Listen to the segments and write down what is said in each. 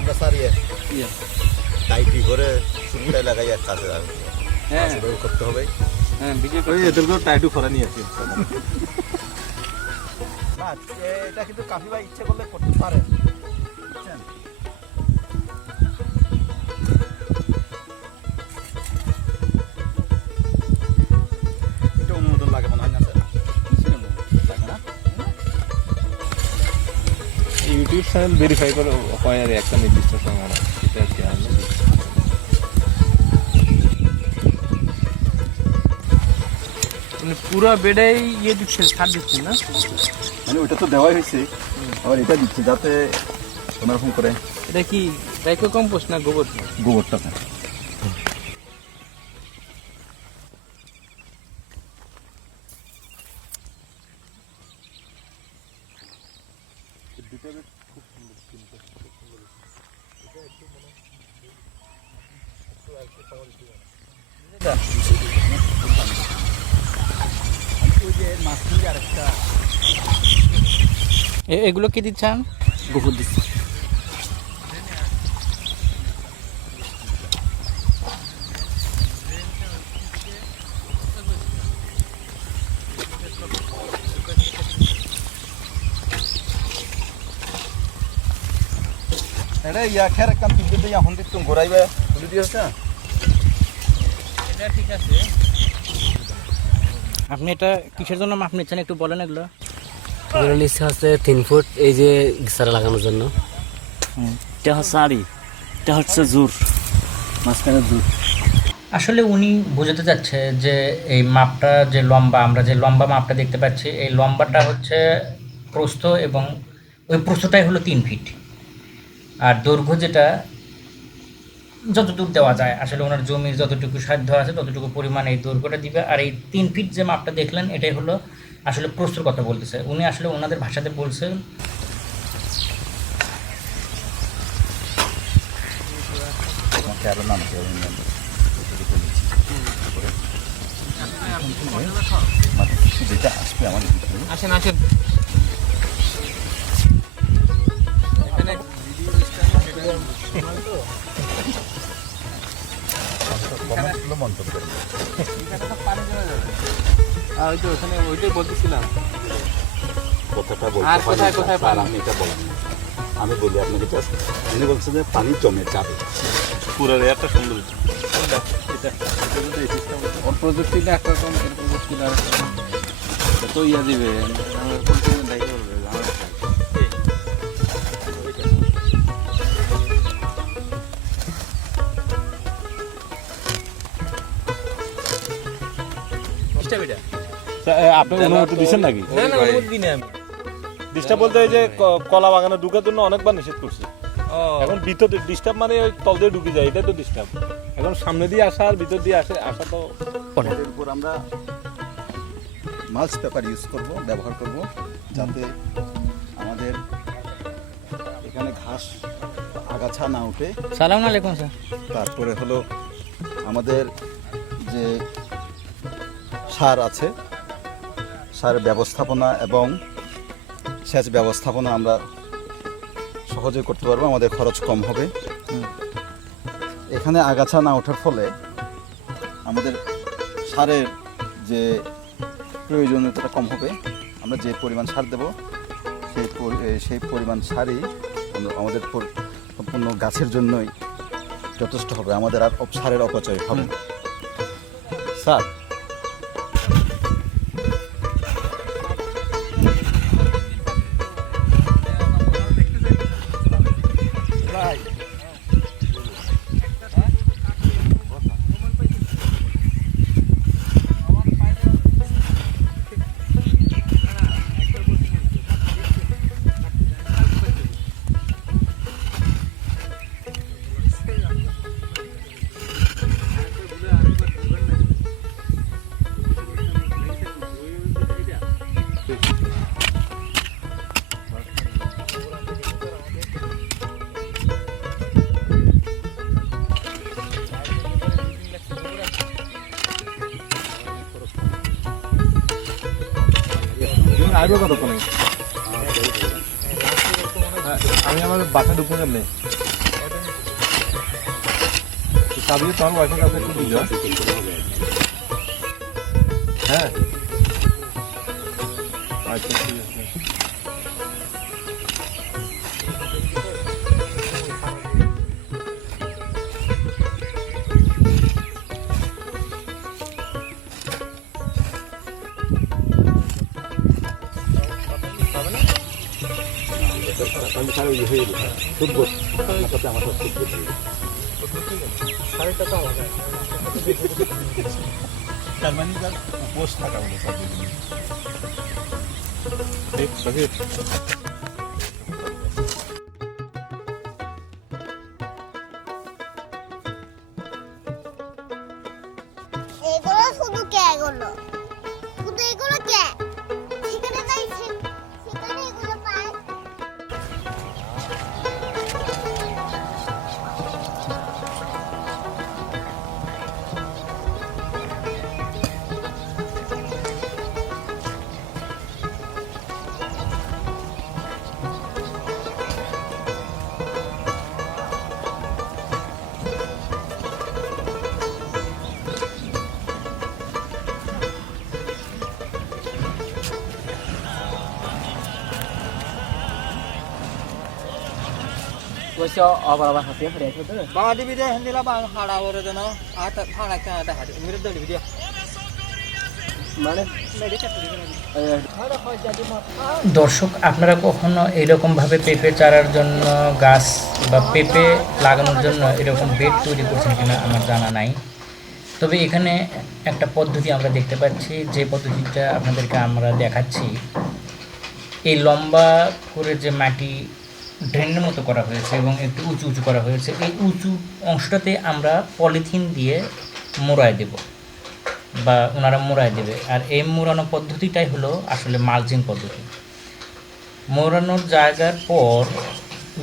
আমরা স্যার টাইটি করে চুলটা লাগাই এক কাছে হ্যাঁ করতে হবে। হ্যাঁ ভিডিও ওই এদেরকেও টাইটু করা নিয়ে আসি না, এটা কিন্তু কাফি ভাই ইচ্ছে করলে করতে পারে। বুঝছেন? এটা অনুমোদন লাগে মনে হয় না স্যার? লাগে না? ইউটিউব চ্যানেল ভেরিফাই করে হয় আর একটা নির্দিষ্ট সময় না, সেটা আর কি আমি মানে পুরো বেডেই ইয়ে দিচ্ছেন, ছাড় দিচ্ছেন না? মানে ওইটা তো দেওয়াই হয়েছে, আবার এটা দিচ্ছি যাতে কোনোরকম করে এটা কি রাইকো কম্পোস্ট না গোবর? গোবরটা এগুলো কি দিচ্ছেন? গোবর দিচ্ছি। এটা ইয়া খের কাম তুলে দিয়ে এখন একটু ঘোরাইবে তুলে দিয়েছে। এটা ঠিক আছে। আপনি এটা কিসের জন্য মাপ নিচ্ছেন একটু বলেন এগুলো? এগুলো নিচ্ছে হচ্ছে 3 ফুট, এই যে চারা লাগানোর জন্য। এটা হচ্ছে আড়ি, এটা হচ্ছে জোর, মাঝখানে জোর। আসলে উনি বোঝাতে চাচ্ছে যে এই মাপটা যে লম্বা, আমরা যে লম্বা মাপটা দেখতে পাচ্ছি, এই লম্বাটা হচ্ছে প্রস্থ এবং ওই প্রস্থটাই হলো 3 ফিট, আর দৈর্ঘ্য যেটা যতটুকু দেওয়া যায়, আসলে ওনার জমির যতটুকু সাধ্য আছে ততটুকু পরিমাণ এই দৈর্ঘ্যটা দিবে। আর এই 3 ফিট যে মাপটা দেখলেন এটাই হলো আসলে প্রস্থর কথা বলতেছে উনি, আসলে ওনাদের ভাষাতে বলছে। যেটা আসবে আমাদের আসেন আসেন, মন্তব্য করবো। আর ওই তো ওখানে ওইটাই বলতেছিলাম। কথাটা আর বলতে কোথায় কোথায় পারি, পানি? আমি এটা বলেন না। আমি বলি আপনাকে জাস্ট, উনি বলছে যে পানি জমে যাবে, পুরো এয়ারটা সুন্দর। ওর প্রযুক্তিটা একরকম, এর প্রযুক্তিটা আরেকরকম। তো ইয়া দিবে আমার প্রতিদিন দায়ী করবে আমার আপনি অনুমতি দিচ্ছেন নাকি? না না অনুমতি দিই না আমি। ডিস্টার্ব বলতে এই যে কলা বাগানে ঢুকার জন্য অনেকবার নিষেধ করছি। এখন ভিতরে ডিস্টার্ব মানে ওই তল দিয়ে ঢুকে যায়, এটাই তো ডিস্টার্ব। এখন সামনে দিয়ে আসা আর ভিতর দিয়ে আসা তো এর উপর আমরা মাল্চ পেপার ইউজ করব, ব্যবহার করব, যাতে আমাদের এখানে ঘাস আগাছা না উঠে। সালাম আলাইকুম স্যার। তারপরে হলো আমাদের যে সার আছে, সার ব্যবস্থাপনা এবং সেচ ব্যবস্থাপনা আমরা সহজে করতে পারবো, আমাদের খরচ কম হবে। এখানে আগাছা না ওঠার ফলে আমাদের সারের যে প্রয়োজনীয়তাটা কম হবে। আমরা যে পরিমাণ সার দেব সেই পরিমাণ সারই আমাদের সম্পূর্ণ গাছের জন্যই যথেষ্ট হবে, আমাদের আর সারের অপচয় হবে না। স্যার আসবে কতক্ষণে? আমি আমার বাসা ঢুকবো কেমনে? চাবি তোমার ওয়াইফের কাছে একটু দিয়ে দাও। হ্যাঁ আচ্ছা ঠিক আছে। তার মানে তার উপোস থাকা হলো সব দিন। ঠিক বাকি এগুলো শুধু কে এগুলো শুধু এগুলো কে সেখানে যাই সেখানে এগুলো পায় দর্শক, আপনারা কখনো এইরকমভাবে পেঁপে চারার জন্য গাছ বা পেঁপে লাগানোর জন্য এরকম বেড তৈরি করছেন কিনা আমার জানা নাই। তবে এখানে একটা পদ্ধতি আমরা দেখতে পাচ্ছি, যে পদ্ধতিটা আপনাদেরকে আমরা দেখাচ্ছি। এই লম্বা করে যে মাটি ড্রেনের মতো করা হয়েছে এবং একটু উঁচু উঁচু করা হয়েছে, এই উঁচু অংশটাতে আমরা পলিথিন দিয়ে মোড়ায় দেব বা ওনারা মোড়ায় দেবে। আর এই মোড়ানো পদ্ধতিটাই হলো আসলে মালচিং পদ্ধতি। মোড়ানোর জায়গার পর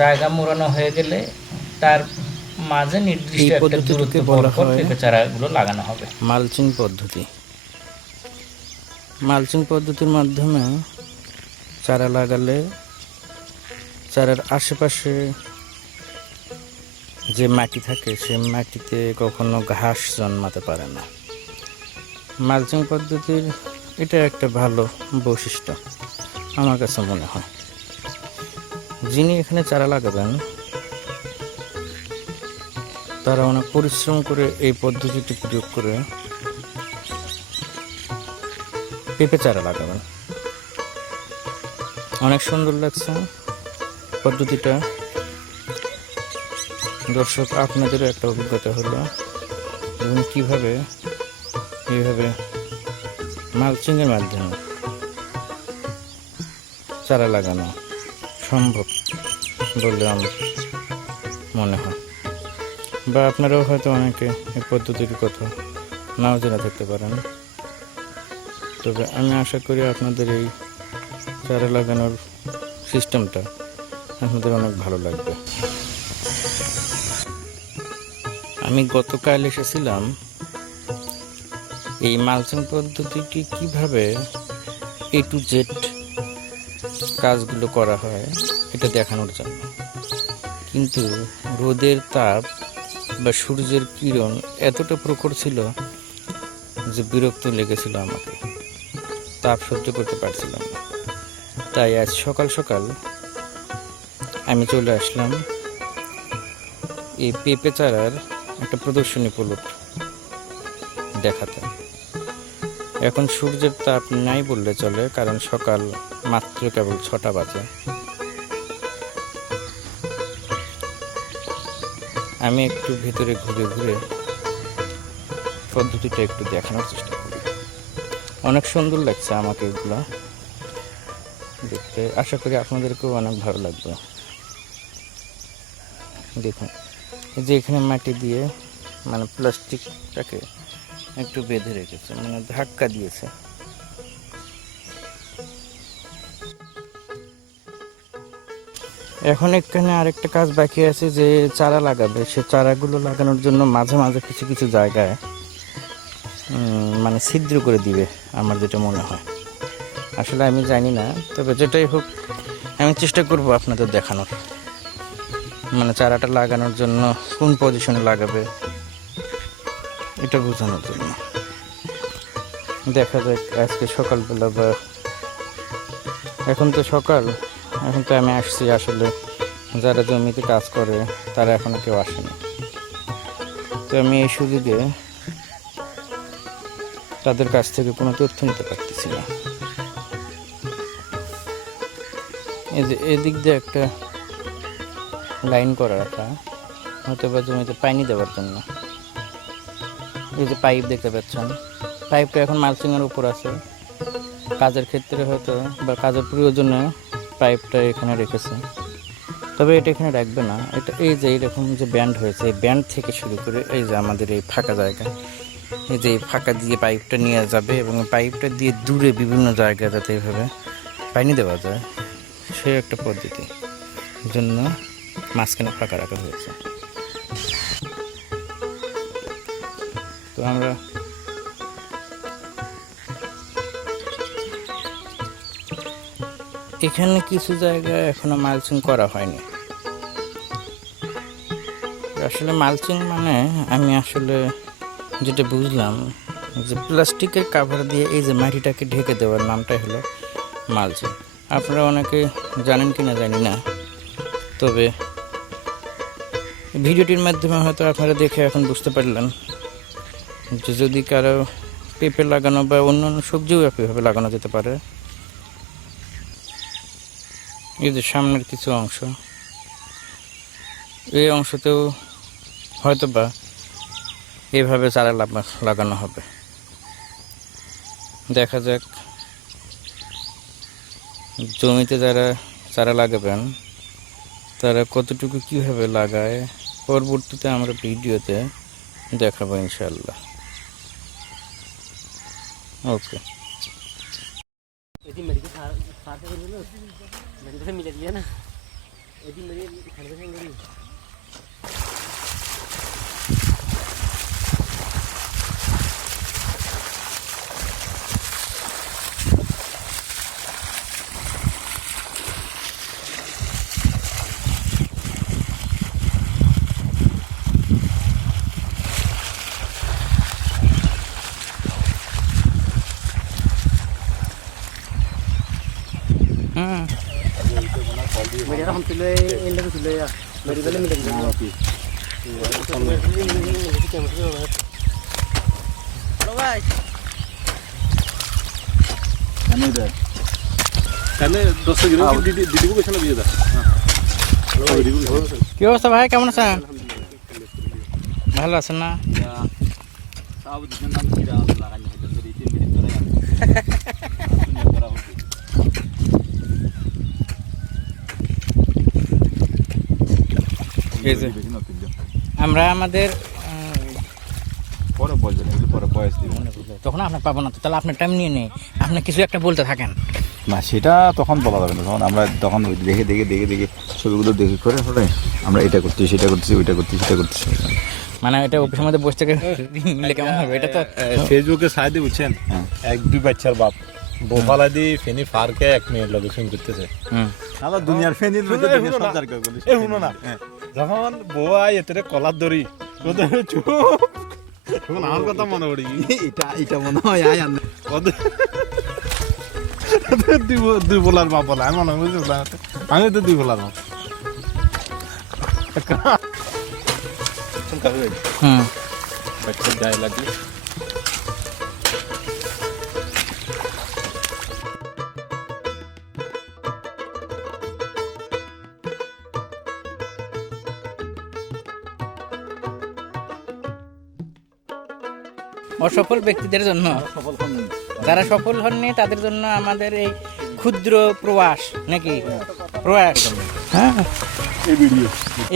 জায়গা মোড়ানো হয়ে গেলে তার মাঝে নির্দিষ্ট একটা দূরত্ব বলা হয় পেঁপে চারাগুলো লাগানো হবে। মালচিং পদ্ধতি। মালচিং পদ্ধতির মাধ্যমে চারা লাগালে চারার আশেপাশে যে মাটি থাকে সে মাটিতে কখনো ঘাস জন্মাতে পারে না। মালচিং পদ্ধতির এটা একটা ভালো বৈশিষ্ট্য আমার কাছে মনে হয়। যিনি এখানে চারা লাগাবেন তারা অনেক পরিশ্রম করে এই পদ্ধতিটি প্রয়োগ করে পেঁপে চারা লাগাবেন। অনেক সুন্দর লাগছে পদ্ধতিটা। দর্শক, আপনাদেরও একটা অভিজ্ঞতা হলো এবং কীভাবে এইভাবে মালচিংয়ের মাধ্যমে চারা লাগানো সম্ভব বলে আমার মনে হয়। বা আপনারাও হয়তো অনেকে এই পদ্ধতির কথা নাও জেনে থাকতে পারেন। তবে আমি আশা করি আপনাদের এই চারা লাগানোর সিস্টেমটা আপনাদের অনেক ভালো লাগবে। আমি গতকাল এসেছিলাম এই মালচিং পদ্ধতিটি কিভাবে A to Z কাজগুলো করা হয় এটা দেখানোর জন্য, কিন্তু রোদের তাপ বা সূর্যের কিরণ এতটা প্রখর ছিল যে বিরক্ত লেগেছিল আমাকে, তাপ সহ্য করতে পারছিলাম না। তাই আজ সকাল সকাল আমি চলে আসলাম এই পেঁপে চারার একটা প্রদর্শনী প্লট দেখাতে। এখন সূর্যের তাপ নাই বললে চলে, কারণ সকাল মাত্র কেবল 6টা বাজে। আমি একটু ভেতরে ঘুরে ঘুরে পদ্ধতিটা একটু দেখানোর চেষ্টা করি। অনেক সুন্দর লাগছে আমাকে এগুলো দেখতে। আশা করি আপনাদেরকেও অনেক ভালো লাগবে। দেখুন, এই যে এখানে মাটি দিয়ে মানে প্লাস্টিকটাকে একটু বেঁধে রেখেছে, মানে ধাক্কা দিয়েছে। এখন এখানে আরেকটা কাজ বাকি আছে, যে চারা লাগাবে সে চারাগুলো লাগানোর জন্য মাঝে মাঝে কিছু কিছু জায়গায় মানে ছিদ্র করে দিবে আমার যেটা মনে হয়। আসলে আমি জানি না, তবে যেটাই হোক আমি চেষ্টা করব আপনাদের দেখানোর, মানে চারাটা লাগানোর জন্য কোন পজিশনে লাগাবে এটা বোঝানোর জন্য। দেখা যাক আজকে সকালবেলা বা এখন তো সকাল, এখন তো আমি আসছি, আসলে যারা জমিতে কাজ করে তারা এখনো কেউ আসেনি। তো আমি এই সুযোগে তাদের কাছ থেকে কোনো তথ্য নিতে পারতেছি না। এই যে এদিক দিয়ে একটা লাইন করা রাখা, হয়তো বা জমিতে পানি দেওয়ার জন্য। এই যে পাইপ দেখতে পাচ্ছেন, পাইপটা এখন মালচিংয়ের উপর আছে। কাজের ক্ষেত্রে হয়তো বা কাজের প্রয়োজনে পাইপটা এখানে রেখেছে, তবে এটা এখানে রাখবে না। এটা এই যে এরকম যে ব্যান্ড হয়েছে, এই ব্যান্ড থেকে শুরু করে এই যে আমাদের এই ফাঁকা জায়গা, এই যে ফাঁকা দিয়ে পাইপটা নিয়ে যাবে এবং পাইপটা দিয়ে দূরে বিভিন্ন জায়গায় যাতে এইভাবে পানি দেওয়া যায়, সে একটা পদ্ধতি জন্য মাঝখানে ফাঁকা রাখা হয়েছে। তো আমরা এখানে কিছু জায়গায় এখনো মালচিং করা হয়নি। আসলে মালচিং মানে আমি আসলে যেটা বুঝলাম যে প্লাস্টিকের কাভার দিয়ে এই যে মাটিটাকে ঢেকে দেওয়ার নামটাই হলো মালচিং। আপনারা অনেকে জানেন কি না জানি না, তবে ভিডিওটির মাধ্যমে হয়তো আপনারা দেখে এখন বুঝতে পারলেন যে যদি কারো পেঁপে লাগানো বা অন্যান্য সবজিও একইভাবে লাগানো যেতে পারে। এই যে সামনের কিছু অংশ, এই অংশতেও হয়তো বা এভাবে চারা লাগানো হবে। দেখা যাক জমিতে যারা চারা লাগাবেন তারা কতটুকু কীভাবে লাগায়, পরবর্তীতে আমরা ভিডিওতে দেখাবো ইনশাল্লাহ। ওকে। কি অবস্থা ভাই, কেমন আছেন? ভালো আছেন না? আমরা আমাদের পরে বলবেন, পরে বয়স দিবেন, তখন আপনার পাবো না তো, তাহলে আপনার টাইম নিয়ে নেই, আপনি কিছু একটা বলতে থাকেন। না সেটা তখন বলা যাবে না, তখন আমরা তখন দেখে দেখে দেখে দেখে ছবিগুলো দেখে করে হলে আমরা এটা করছি, সেটা করছি, ওইটা করছি, সেটা করছি। মানে এটা অফিসের মধ্যে বসে থেকে মিলে কেমন হবে? এটা তো ফেসবুকে সাইডে বুঝছেন, এক দুই বাচ্চার বাপ বোফালা দি ফেনি ফারকে 1 মিনিট লগে শুন করতেছে। আবার দুনিয়ার ফেনির মধ্যে দুনিয়ার সঞ্চার করে বলিস। এ শুনো না, যখন বউ এতে কলার দড়ি চুপ, তখন আমার কথা মনে পড়ে গি, এটা মনে হয় আয় আন দুই বলার বাপ বলা, আমি মনে বুঝতে, আমি তো দুই বলার বাপ। বাচ্চার গায়ে লাগলে অসফল ব্যক্তিদের জন্য, যারা সফল হননি তাদের জন্য আমাদের এই ক্ষুদ্র প্রয়াস, নাকি প্রয়াস, হ্যাঁ,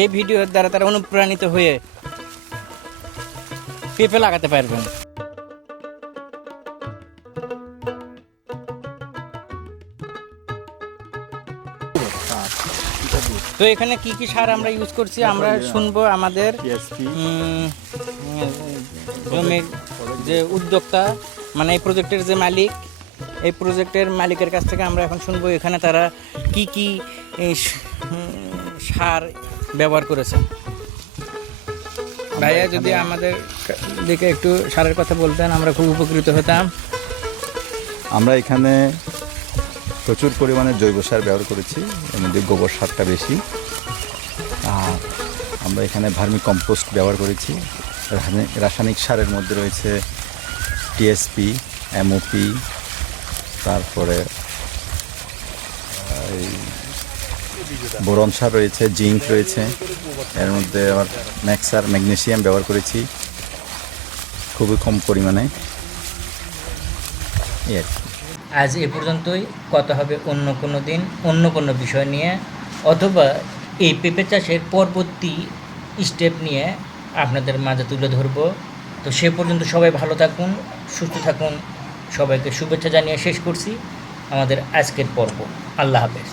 এই ভিডিওর দ্বারা তারা অনুপ্রাণিত হয়ে পেঁপে লাগাতে পারবেন। তো এখানে কি কি সার আমরা ইউজ করছি আমরা শুনবো আমাদের জমির যে উদ্যোক্তা, মানে এই প্রজেক্টের যে মালিক, এই প্রজেক্টের মালিকের কাছ থেকে আমরা এখন শুনবো এখানে তারা কি কি সার ব্যবহার করেছেন। ভাইয়া যদি আমাদের দিকে একটু সারের কথা বলতেন আমরা খুব উপকৃত হতাম। আমরা এখানে প্রচুর পরিমাণে জৈব সার ব্যবহার করেছি, এর মধ্যে গোবর সারটা বেশি। আর আমরা এখানে ভার্মি কম্পোস্ট ব্যবহার করেছি। রাসায়নিক সারের মধ্যে রয়েছে টিএসপি, এমওপি, তারপরে বোরন সার রয়েছে, জিঙ্ক রয়েছে, এর মধ্যে আবার ম্যাক্সার, ম্যাগনেসিয়াম ব্যবহার করেছি খুবই কম পরিমাণে। এই আর কি। আজ এ পর্যন্তই, কথা হবে অন্য কোনো দিন অন্য কোনো বিষয় নিয়ে, অথবা এই পেঁপে চাষের পরবর্তী স্টেপ নিয়ে আপনাদের মাঝে তুলে ধরবো। তো সে পর্যন্ত সবাই ভালো থাকুন, সুস্থ থাকুন, সবাইকে শুভেচ্ছা জানিয়ে শেষ করছি আমাদের আজকের পর্ব। আল্লাহ হাফেজ।